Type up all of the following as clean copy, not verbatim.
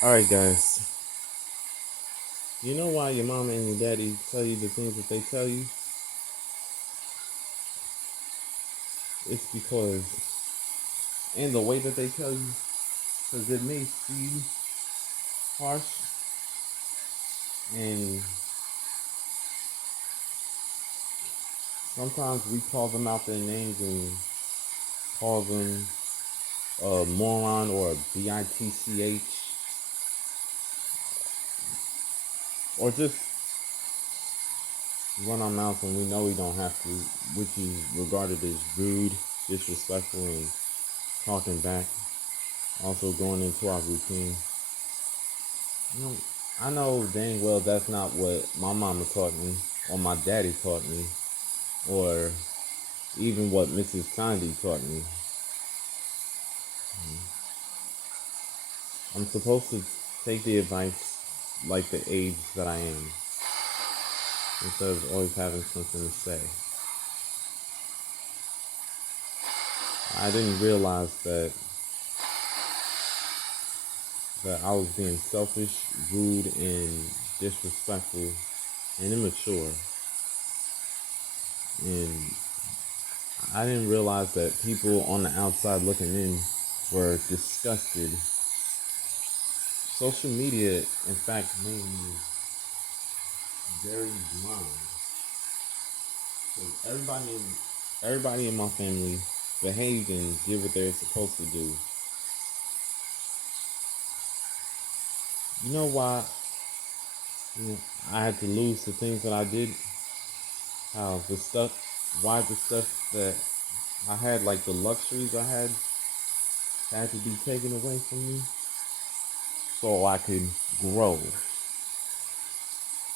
Alright, guys. You know why your mama and your daddy tell you the things that they tell you? It's because, and the way that they tell you, because it may seem harsh, and sometimes we call them out their names and call them a moron or a bitch, or just run our mouth when we know we don't have to, which is regarded as rude, disrespectful, and talking back. Also going into our routine. You know, I know dang well that's not what my mama taught me, or my daddy taught me, or even what Mrs. Tondi taught me. I'm supposed to take the advice like the age that I am, instead of always having something to say. I didn't realize that I was being selfish, rude, and disrespectful and immature. And I didn't realize that people on the outside looking in were disgusted. Social media, in fact, made me very blind. So everybody in my family behaved and did what they were supposed to do. You know why? You know, I had to lose the things that I did. How the stuff, why the stuff that I had, like the luxuries I had to be taken away from me, so I could grow,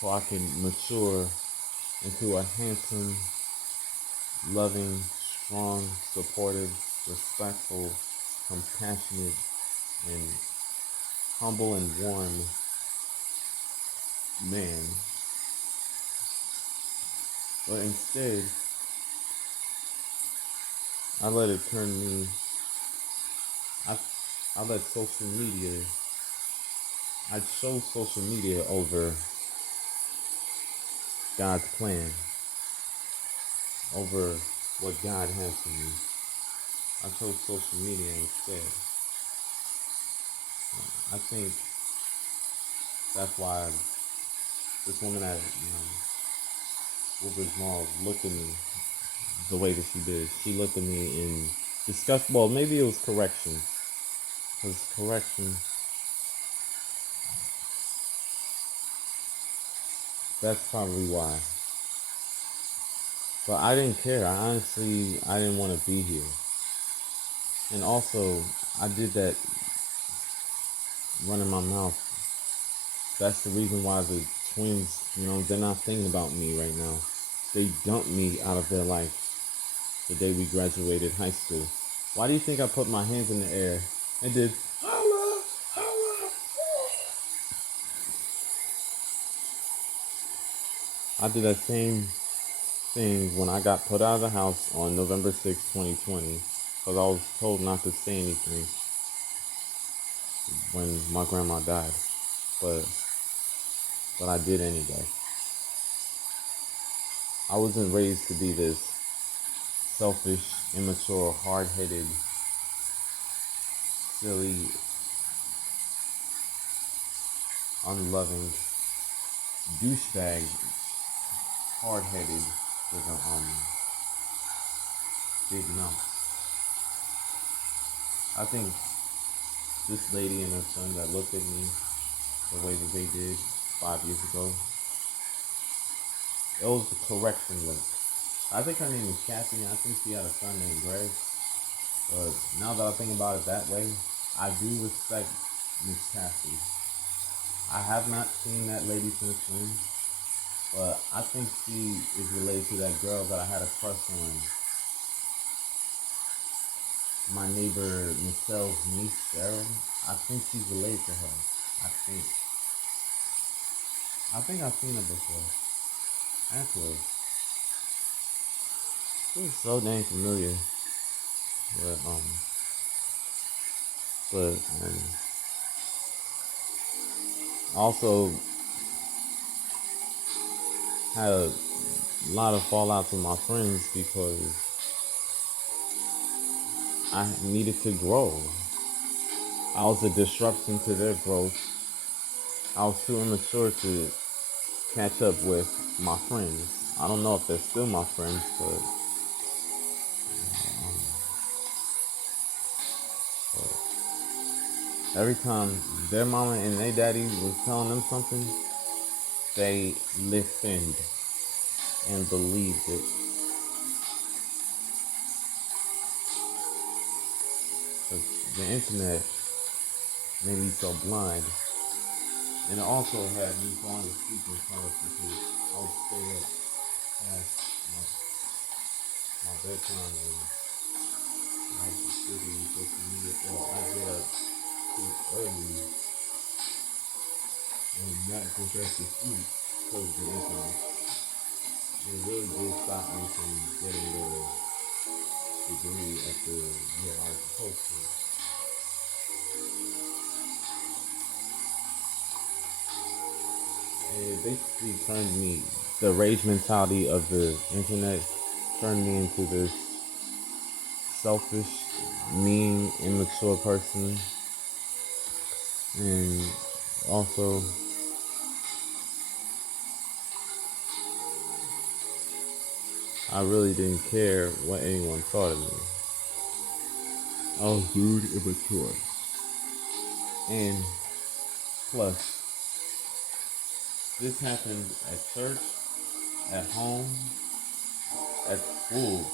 so I can mature into a handsome, loving, strong, supportive, respectful, compassionate, and humble and warm man. But instead, I let it turn me, I, I let social media, I chose social media over God's plan, over what God has for me. I chose social media instead. I think that's why this woman at Woodbridge Mall looked at me the way that she did. She looked at me in disgust. Well, maybe it was correction, because correction, that's probably why. But I didn't care. I didn't want to be here. And also, I did that running my mouth. That's the reason why the twins, they're not thinking about me right now. They dumped me out of their life the day we graduated high school. Why do you think I put my hands in the air and did holla, holla? I did that same thing when I got put out of the house on November 6th, 2020, because I was told not to say anything when my grandma died. But I did anyway. I wasn't raised to be this selfish, immature, hard-headed, silly, unloving douchebag, hard-headed with a big mouth. I think this lady and her son that looked at me the way that they did 5 years ago, it was the correction look. I think her name is Kathy. I think she had a son named Greg. But now that I think about it that way, I do respect Miss Kathy. I have not seen that lady since then, but I think she is related to that girl that I had a crush on. My neighbor Michelle's niece, Sarah. I think she's related to her. I think. I think I've seen her before. Actually, she was so dang familiar. But, but Also had a lot of fallouts with my friends because I needed to grow. I was a disruption to their growth. I was too immature to catch up with my friends. I don't know if they're still my friends, but every time their mama and their daddy was telling them something, they listened and believed it. Because the internet made me so blind. And it also had me falling asleep in class because I would stay up past my bedtime and I was just sitting on social media. Well, I get up too early and not go back to sleep because of the internet. It really did stop me from getting the degree at the year I was supposed to. And it basically turned me, the rage mentality of the internet turned me into this selfish, mean, immature person. And also, I really didn't care what anyone thought of me. I was rude, immature. And plus, this happened at church, at home, at school.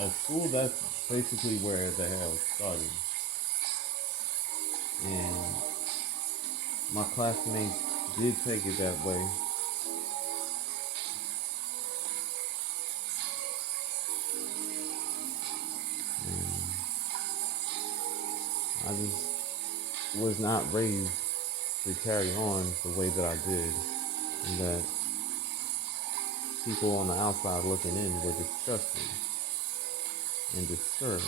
At school, that's basically where the hell it started. And my classmates did take it that way. And I just was not raised to carry on the way that I did. And that people on the outside looking in were disgusted and disturbed.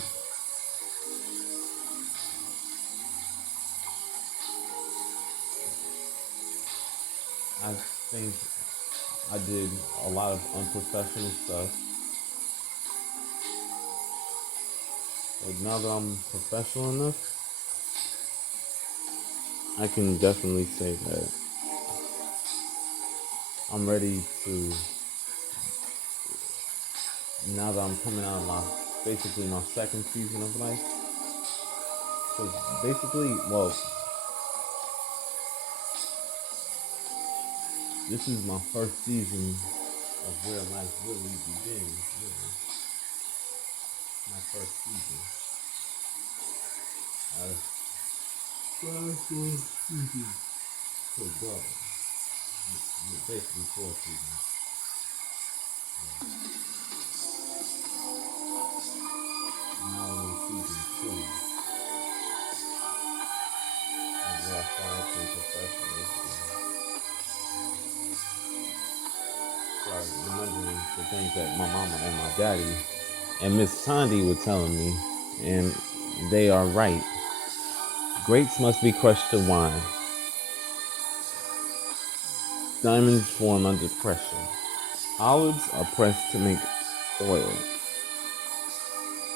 I think I did a lot of unprofessional stuff. But now that I'm professional enough, I can definitely say that I'm ready to, now that I'm coming out of basically my second season of life. Because basically, well, this is my first season of where life really begins. Really. My first season. Five seasons to go. Basically 4 seasons. Now I'm in season 2. And where I started to professionally. Start remembering the things that my mama and my daddy and Miss Tondi were telling me. And they are right. Grapes must be crushed to wine. Diamonds form under pressure. Olives are pressed to make oil.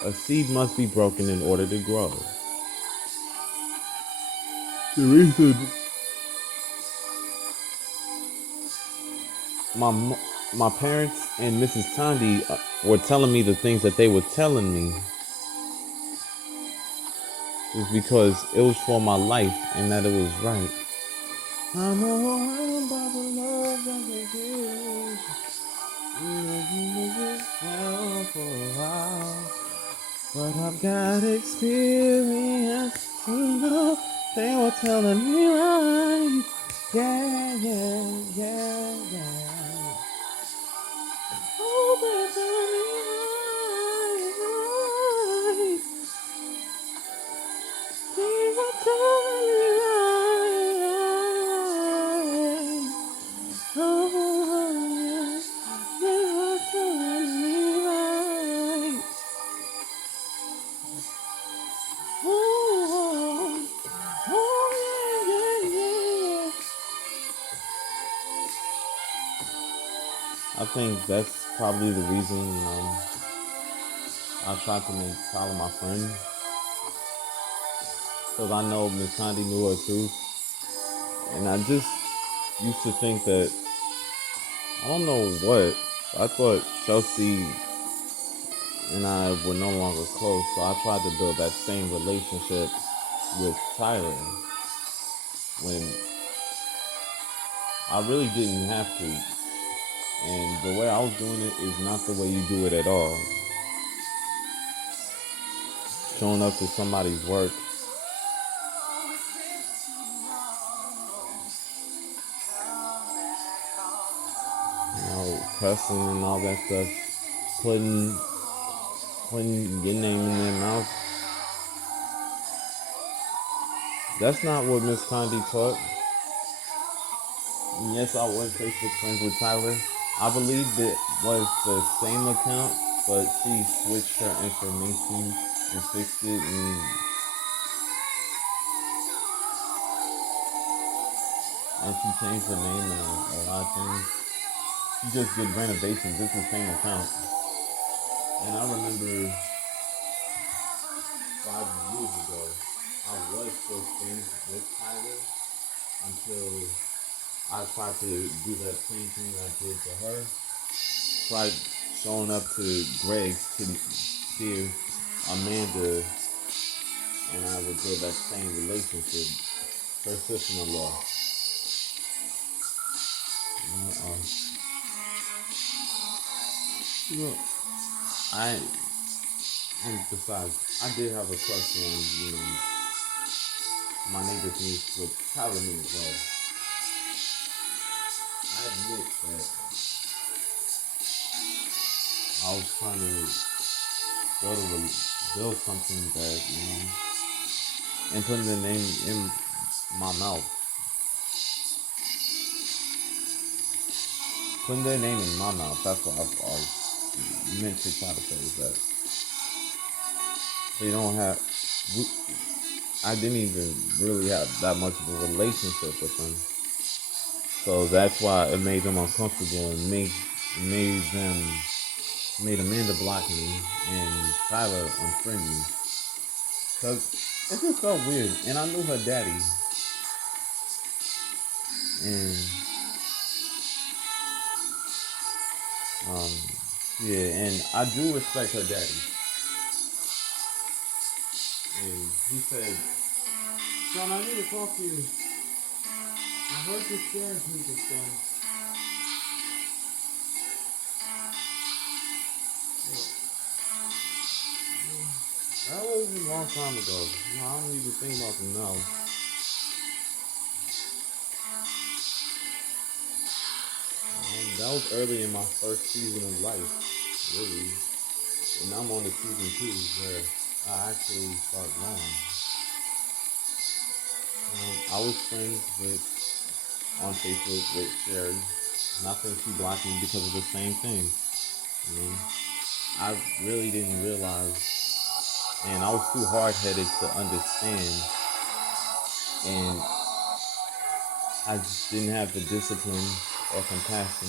A seed must be broken in order to grow. The reason my my parents and Mrs. Tondi were telling me the things that they were telling me is because it was for my life and that it was right. I'm overwhelmed by the love that they give. Well for a while, but I've got experience to know they were telling me right. Yeah, yeah, yeah, yeah. Oh, they're telling me right. They were telling me right. Oh, yeah. They were telling me right. Oh, oh, yeah, yeah, yeah. I think that's probably the reason I tried to make Tyler my friend, because I know Miss Tondi knew her truth, and I just used to think that I don't know what. I thought Chelsea and I were no longer close, so I tried to build that same relationship with Tyler when I really didn't have to. And the way I was doing it is not the way you do it at all. Showing up to somebody's work, cussing and all that stuff, putting your name in their mouth. That's not what Miss Condi taught. And yes, I was Facebook friends with Tyler. I believe it was the same account, but she switched her information and fixed it, and she changed the name and a lot of things. She just did renovations. It's the same account. And I remember 5 years ago, I was still friends with Tyler until I tried to do that same thing I did to her. Tried showing up to Greg's to see if Amanda and I would build that same relationship. Her sister-in-law. You know, I and besides, I did have a crush on my neighbor's niece with Tyler me as well. I admit that I was trying to build something that and putting the name in my mouth. Putting their name in my mouth. That's what I meant to try to say is that they don't have. I didn't even really have that much of a relationship with them, so that's why it made them uncomfortable and made Amanda block me and Tyler unfriend me, cause it just felt weird. And I knew her daddy, and um, yeah, and I do respect her daddy. And he said, "Son, I need to talk to you. I heard you scaring people, son." That was a long time ago. I don't even think about them now. That was early in my first season of life, really. And I'm on the season 2 where I actually start growing. I was friends on Facebook with Sherry. And I think she blocked me because of the same thing. I really didn't realize, and I was too hard-headed to understand. And I just didn't have the discipline or compassion.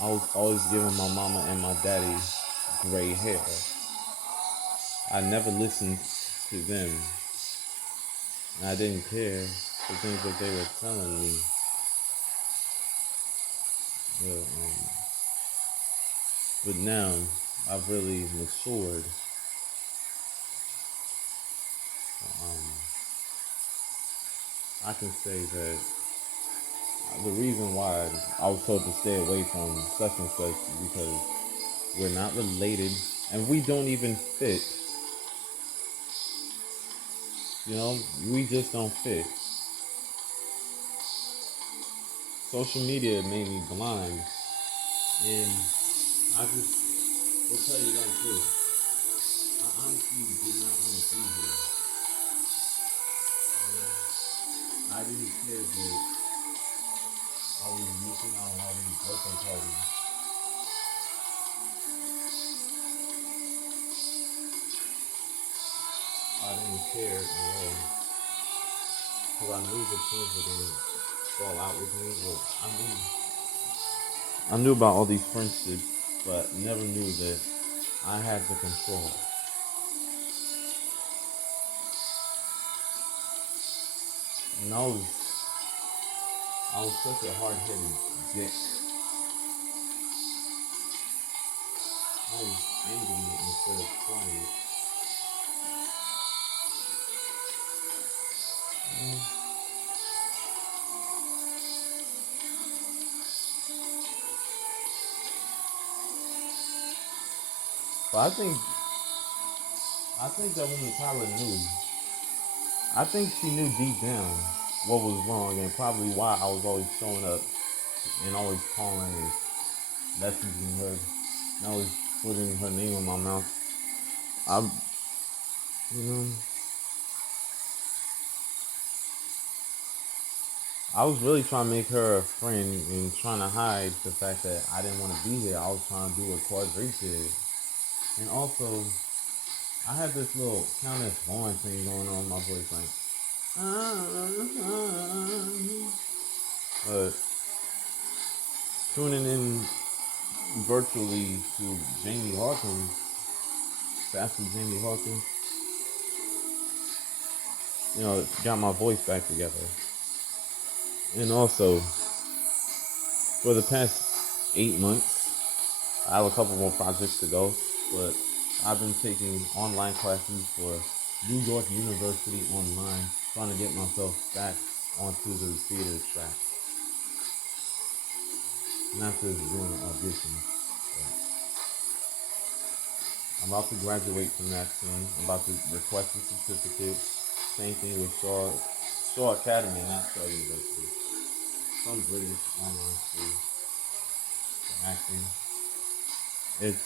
I was always giving my mama and my daddy gray hair. I never listened to them. And I didn't care the things that they were telling me. But now I've really matured. I can say that the reason why I was told to stay away from such and such is because we're not related and we don't even fit. We just don't fit. Social media made me blind, and I just will tell you like this. I honestly did not want to be here. I didn't care that I was missing out on all these birthday parties. I didn't care at all. Because I knew the things were going to fall out with me. But I knew I knew about all these friendships, but never knew that I had the control. And I was such a hard-headed dick. I was angry instead of quiet. Mm. But I think that woman Tyler knew. I think she knew deep down what was wrong and probably why I was always showing up and always calling and messaging her and always putting her name in my mouth. I, you know, I was really trying to make her a friend and trying to hide the fact that I didn't want to be there. I was trying to do what Quadri did. And also, I had this little Countess Vaughn thing going on in my voice, like, but tuning in virtually to Jamie Hawkins, Sassy Jamie Hawkins, got my voice back together. And also, for the past 8 months, I have a couple more projects to go, but I've been taking online classes for New York University online, trying to get myself back onto the theater track. Not just doing an audition. I'm about to graduate from that soon. I'm about to request a certificate. Same thing with Shaw Academy, not Shaw University. Some British online school for acting. It's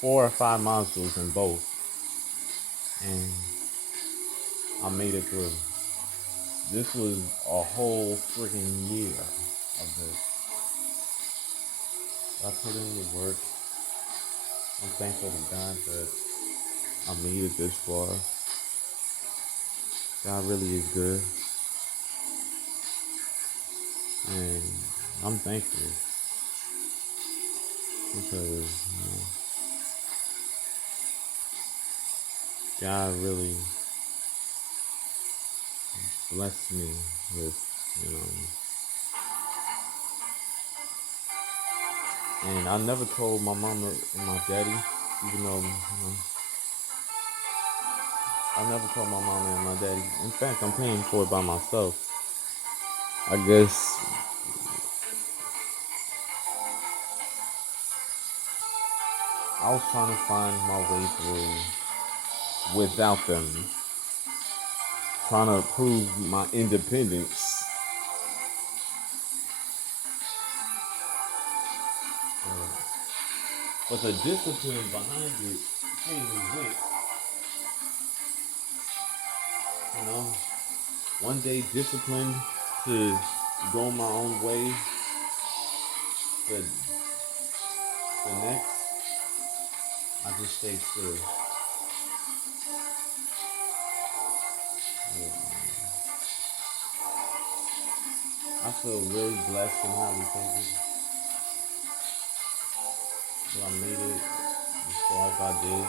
4 or 5 modules in both, and I made it through. This was a whole freaking year of this. I put in the work. I'm thankful to God that I made it this far. God really is good, and I'm thankful because God really blessed me with, you know. And I never told my mama and my daddy, even though I never told my mama and my daddy. In fact, I'm paying for it by myself. I guess I was trying to find my way through without them, trying to prove my independence. But the discipline behind it came and went. You know, one day disciplined to go my own way. The next, I just stay still. Yeah. I feel really blessed and highly favored that I made it as far as I did.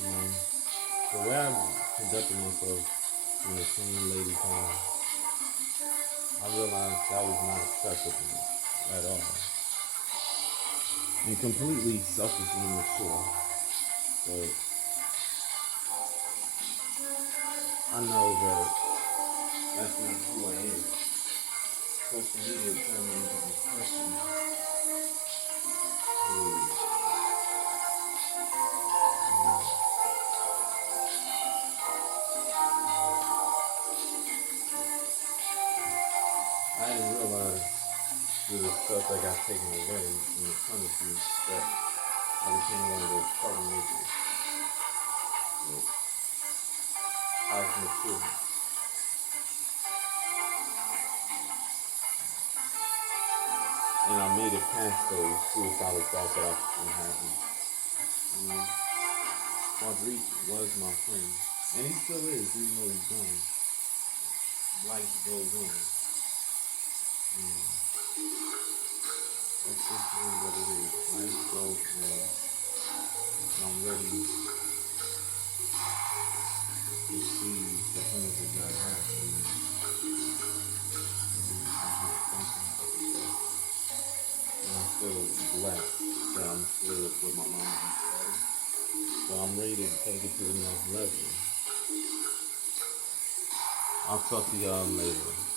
You know, the way I conducted myself when the same lady came, I realized that was not acceptable at all. And completely selfish and immature. But I know that that's not who I am. Social media turned me into this person who, I didn't realize through the stuff that got taken away and the punishment that I became one of those troublemakers. But I was mature. And I made it past those suicidal thoughts that I've been having. You know, Quadrique was my friend. And he still is, even though he's gone. Life goes on. And that's simply what it is. Life goes on, and I'm ready to see the things that God has for me. And I'm just thankful every day. And I feel blessed that I'm still with my mom and daddy. So I'm ready to take it to the next level. I'll talk to y'all later.